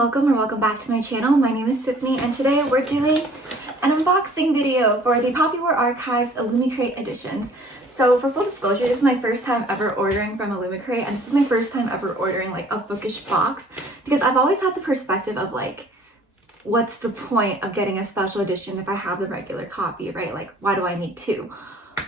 welcome or welcome back to my channel. My name is Tiffany and today we're doing an unboxing video for the Poppy War Archives illumicrate editions. So for full disclosure, this is my first time ever ordering from illumicrate, and this is my first time ever ordering like a bookish box because I've always had the perspective of like, what's the point of getting a special edition if I have the regular copy, right? Like, why do I need two?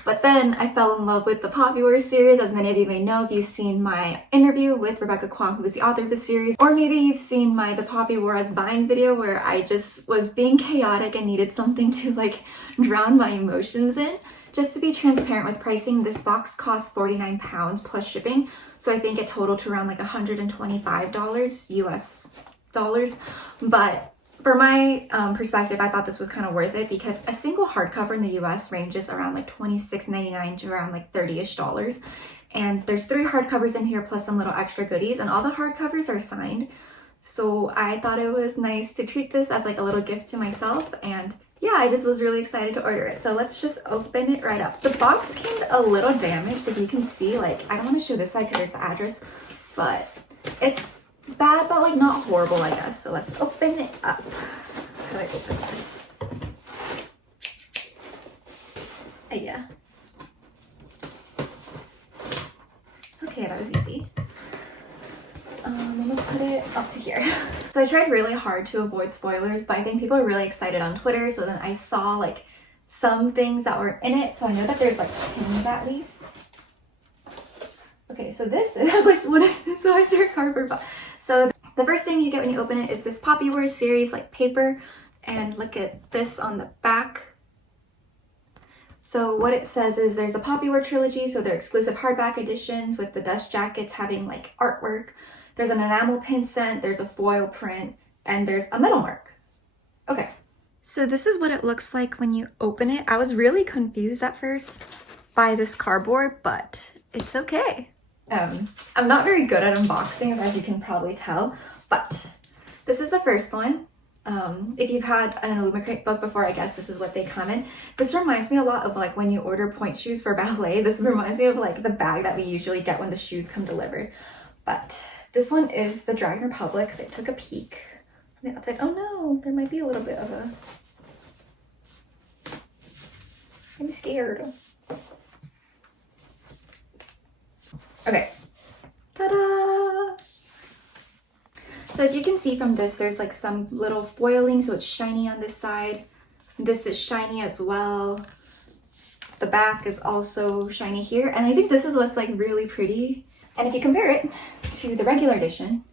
But then I fell in love with the Poppy War series. As many of you may know if you've seen my interview with Rebecca Kuang, who was the author of the series, or maybe you've seen my The Poppy War as Vines video where I just was being chaotic and needed something to like drown my emotions in. Just to be transparent with pricing, this box costs £49 plus shipping, so I think it totaled to around like $125 US dollars. But for my perspective, I thought this was kind of worth it because a single hardcover in the US ranges around like $26.99 to around like $30-ish. And there's 3 hardcovers in here plus some little extra goodies, and all the hardcovers are signed. So I thought it was nice to treat this as like a little gift to myself, and yeah, I just was really excited to order it. So let's just open it right up. The box came a little damaged, if you can see. Like, I don't want to show this side because there's the address, but it's bad, but like not horrible, I guess. So let's open it up. How do I open this? Yeah. Okay, that was easy. I'm gonna put it up to here. So I tried really hard to avoid spoilers, but I think people are really excited on Twitter. So then I saw like some things that were in it. So I know that there's like pins at least. Okay, so this is like, what is this? Why is there a cardboard box? So the first thing you get when you open it is this Poppy War series like paper, and look at this on the back. So what it says is there's a Poppy War trilogy, so they're exclusive hardback editions with the dust jackets having like artwork. There's an enamel pin scent, there's a foil print, and there's a metal mark. Okay, so this is what it looks like when you open it. I was really confused at first by this cardboard, but it's okay. I'm not very good at unboxing, as you can probably tell, but this is the first one. If you've had an illumicrate book before, I guess this is what they come in. This reminds me a lot of like when you order point shoes for ballet. This reminds me of like the bag that we usually get when the shoes come delivered. But this one is the Dragon Republic, because I took a peek on the outside. Oh no, there might be a little bit of a... I'm scared. Okay, ta-da! So as you can see from this, there's like some little foiling, so it's shiny on this side. This is shiny as well. The back is also shiny here, and I think this is what's like really pretty. And if you compare it to the regular edition,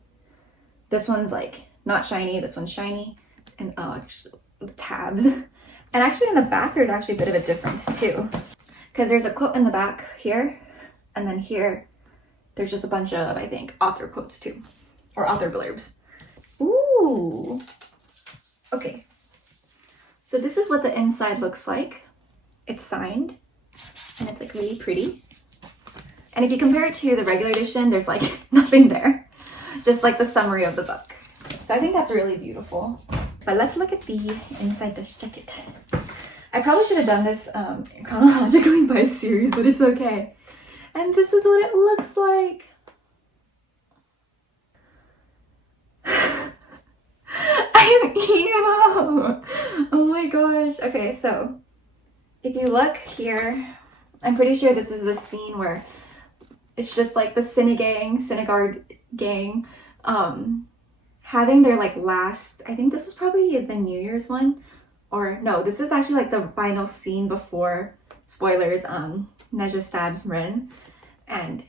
this one's like not shiny, this one's shiny, and oh, actually, the tabs. And actually in the back, there's actually a bit of a difference too, because there's a quote in the back here, and then here, there's just a bunch of, I think, author quotes too, or author blurbs. Ooh, okay. So this is what the inside looks like. It's signed, and it's like really pretty. And if you compare it to the regular edition, there's like nothing there, just like the summary of the book. So I think that's really beautiful. But let's look at the inside dust jacket. I probably should have done this chronologically by series, but it's okay. And this is what it looks like. I am emo. Oh my gosh. Okay, so if you look here, I'm pretty sure this is the scene where it's just like the Synagogue gang having their like last, I think this was probably the New Year's one, or no, this is actually like the final scene before, spoilers, Neja stabs Rin, and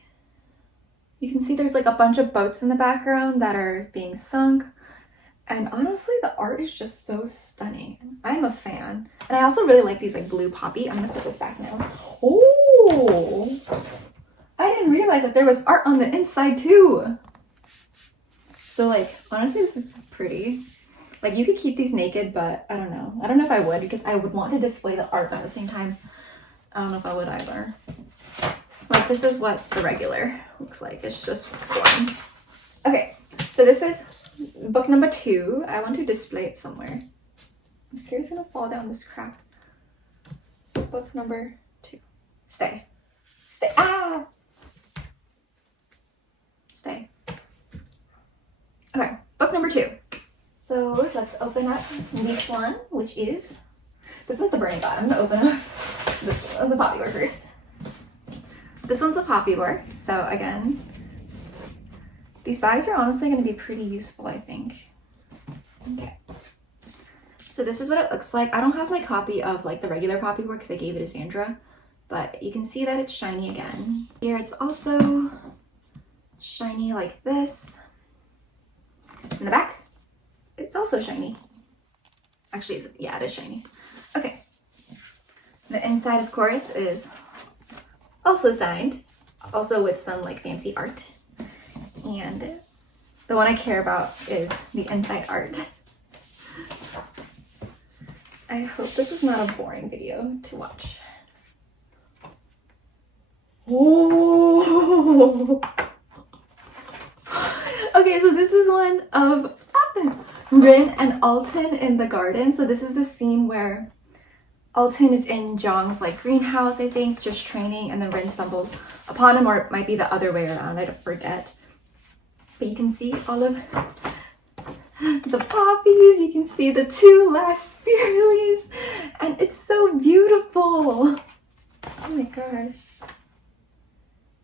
you can see there's like a bunch of boats in the background that are being sunk, and honestly the art is just so stunning. I'm a fan, and I also really like these like blue poppy. I'm gonna put this back now. Oh, I didn't realize that there was art on the inside too. So like, honestly, this is pretty. Like, you could keep these naked, but I don't know. I don't know if I would, because I would want to display the art at the same time. I don't know if I would either. Like, this is what the regular looks like. It's just boring. Okay, so this is book number 2. I want to display it somewhere. I'm scared it's gonna fall down this crap. Book number 2. Stay. Stay. Ah! Stay. Okay, book number 2. So let's open up this one, which is, this is the Burning God. I'm gonna open up this the Poppy War first. This one's the Poppy War. So again, these bags are honestly gonna be pretty useful, I think. Okay. So this is what it looks like. I don't have my copy of like the regular Poppy War because I gave it to Sandra, but you can see that it's shiny again. Here it's also shiny like this. In the back, it's also shiny. Actually, yeah, it is shiny. Okay. The inside, of course, is also signed, also with some like fancy art. And the one I care about is the inside art. I hope this is not a boring video to watch. Oh! Okay, so this is one of Rin and Alton in the garden. So this is the scene where Alton is in Jong's like greenhouse, I think, just training, and then Rin stumbles upon him, or it might be the other way around, I don't forget. But you can see all of the poppies, you can see the two last spiralies, and it's so beautiful. Oh my gosh.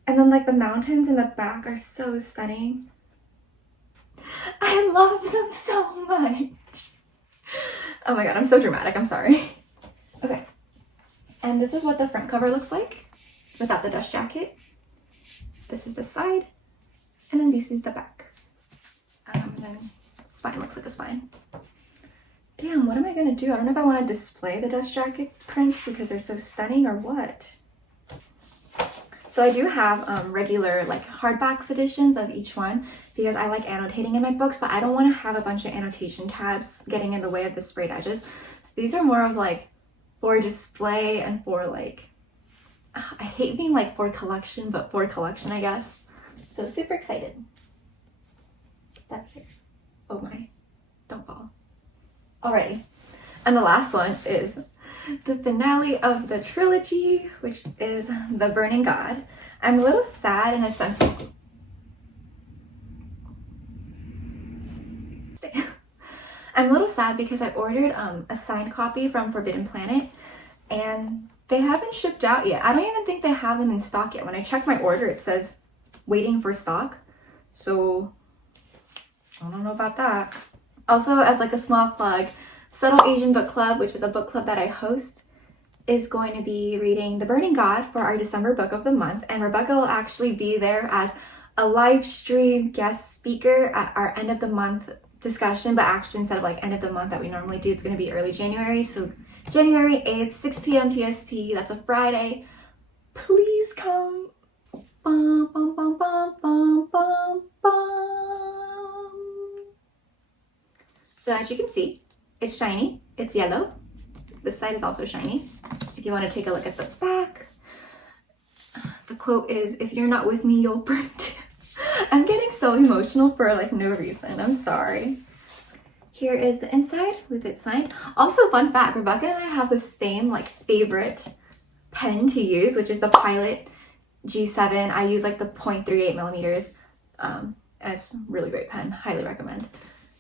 And then like the mountains in the back are so stunning. I love them so much. Oh my god, I'm so dramatic, I'm sorry. Okay. And this is what the front cover looks like without the dust jacket. This is the side, and then this is the back. And then spine looks like a spine. Damn, what am I gonna do? I don't know if I want to display the dust jacket's prints because they're so stunning or what. So I do have regular like hardbacks editions of each one because I like annotating in my books, but I don't want to have a bunch of annotation tabs getting in the way of the sprayed edges. So these are more of like for display and for like, I hate being like for collection, but for collection, I guess. So super excited. Step here. Oh my, don't fall. Alrighty. And the last one is the finale of the trilogy, which is The Burning God. I'm a little sad in a sense. I'm a little sad because I ordered a signed copy from Forbidden Planet and they haven't shipped out yet. I don't even think they have them in stock yet. When I checked my order, it says waiting for stock. So I don't know about that. Also, as like a small plug, Subtle Asian Book Club, which is a book club that I host, is going to be reading The Burning God for our December book of the month, and Rebecca will actually be there as a live stream guest speaker at our end of the month discussion, but actually instead of like end of the month that we normally do, it's going to be early January. So January 8th, 6 p.m. PST, that's a Friday. Please come. Bum, bum, bum, bum, bum, bum, bum. So as you can see, it's shiny, it's yellow. This side is also shiny. If you want to take a look at the back, the quote is, "If you're not with me, you'll burn too." I'm getting so emotional for like no reason, I'm sorry. Here is the inside with it signed. Also, fun fact, Rebecca and I have the same like favorite pen to use, which is the Pilot G7. I use like the 0.38 millimeters. And it's a really great pen, highly recommend.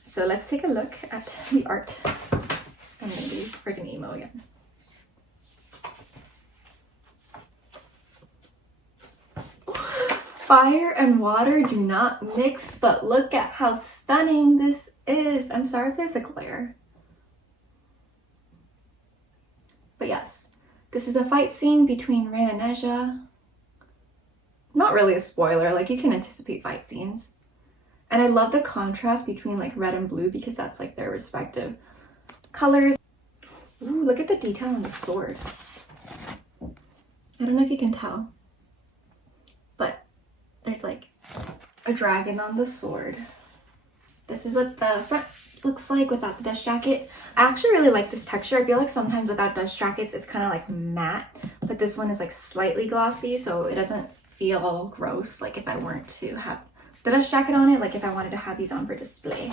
So let's take a look at the art. I'm gonna be freaking emo again. Fire and water do not mix, but look at how stunning this is. I'm sorry if there's a glare. But yes, this is a fight scene between Rin and Nezha. Not really a spoiler, like you can anticipate fight scenes. And I love the contrast between like red and blue because that's like their respective colors. Ooh, look at the detail on the sword. I don't know if you can tell, but there's like a dragon on the sword. This is what the front looks like without the dust jacket. I actually really like this texture. I feel like sometimes without dust jackets, it's kind of like matte, but this one is like slightly glossy, so it doesn't feel gross like if I weren't to have the dust jacket on it, like if I wanted to have these on for display.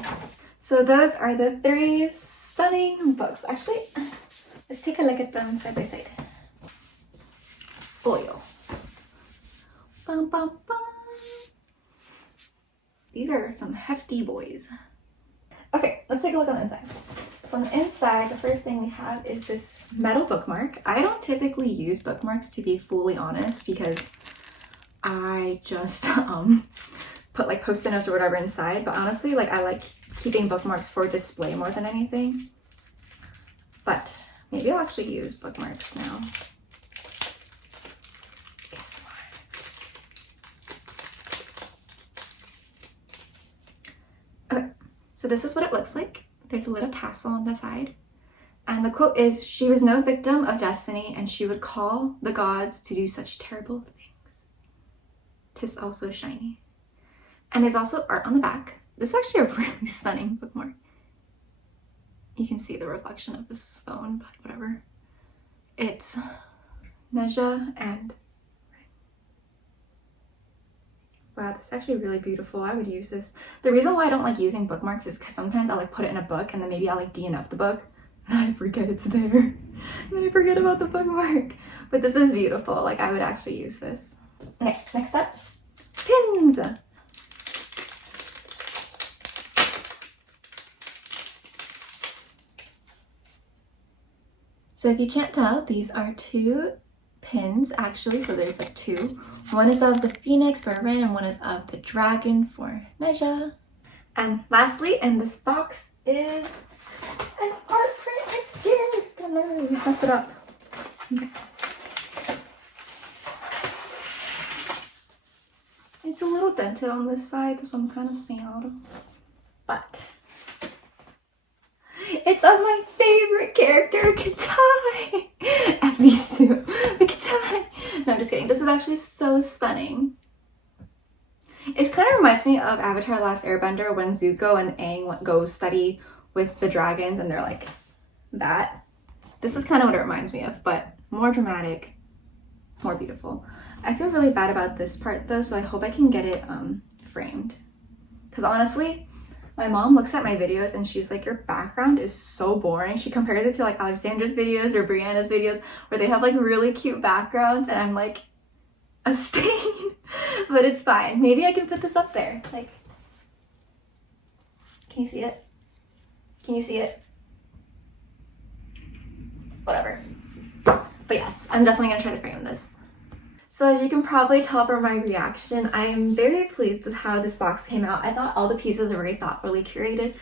So those are the 3 stunning books. Actually, let's take a look at them side by side. Oil. Bum, bum, bum. These are some hefty boys. Okay, let's take a look on the inside. So on the inside, the first thing we have is this metal bookmark. I don't typically use bookmarks, to be fully honest, because I just put like post-it notes or whatever inside. But honestly, like I like keeping bookmarks for display more than anything. But maybe I'll actually use bookmarks now. Guess what? Okay, so this is what it looks like. There's a little tassel on the side. And the quote is, "She was no victim of destiny, and she would call the gods to do such terrible things. 'Tis also shiny." And there's also art on the back. This is actually a really stunning bookmark. You can see the reflection of this phone, but whatever. It's Neja and... Wow, this is actually really beautiful. I would use this. The reason why I don't like using bookmarks is because sometimes I'll like put it in a book and then maybe I'll like DNF the book and I forget it's there. And then I forget about the bookmark. But this is beautiful. Like I would actually use this. Okay, next up, pins. So if you can't tell, these are two pins actually, so there's like two. One is of the phoenix for Rin and one is of the dragon for Neja. And lastly, in this box is an art print. I'm scared. I'm nervous. Mess it up. Okay. It's a little dented on this side, so I'm kind of sad. But it's of my favorite character, Katai. F these two. Katai. No, I'm just kidding. This is actually so stunning. It kind of reminds me of Avatar: The Last Airbender when Zuko and Aang go study with the dragons and they're like that. This is kind of what it reminds me of, but more dramatic, more beautiful. I feel really bad about this part though, so I hope I can get it framed. Because honestly, my mom looks at my videos and she's like, your background is so boring. She compares it to like Alexandra's videos or Brianna's videos where they have like really cute backgrounds, and I'm like a stain. But it's fine. Maybe I can put this up there. Like, can you see it? Can you see it? Whatever. But yes, I'm definitely gonna try to frame this. So as you can probably tell from my reaction, I am very pleased with how this box came out. I thought all the pieces were very thoughtfully curated,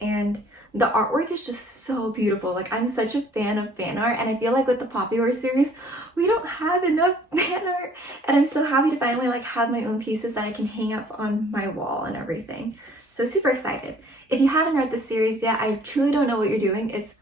and the artwork is just so beautiful. Like, I'm such a fan of fan art, and I feel like with the Poppy War series, we don't have enough fan art, and I'm so happy to finally like have my own pieces that I can hang up on my wall and everything. So super excited. If you haven't read the series yet, I truly don't know what you're doing. It's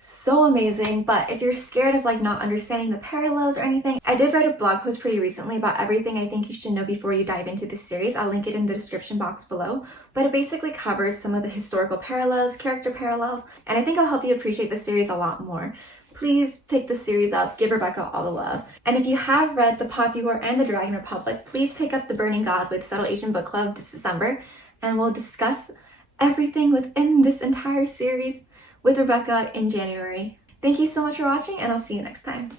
so amazing, but if you're scared of like not understanding the parallels or anything, I did write a blog post pretty recently about everything I think you should know before you dive into this series. I'll link it in the description box below, but it basically covers some of the historical parallels, character parallels, and I think I'll help you appreciate the series a lot more. Please pick the series up, give Rebecca all the love. And if you have read The Poppy War and The Dragon Republic, please pick up The Burning God with Subtle Asian Book Club this December, and we'll discuss everything within this entire series with Rebecca in January. Thank you so much for watching, and I'll see you next time.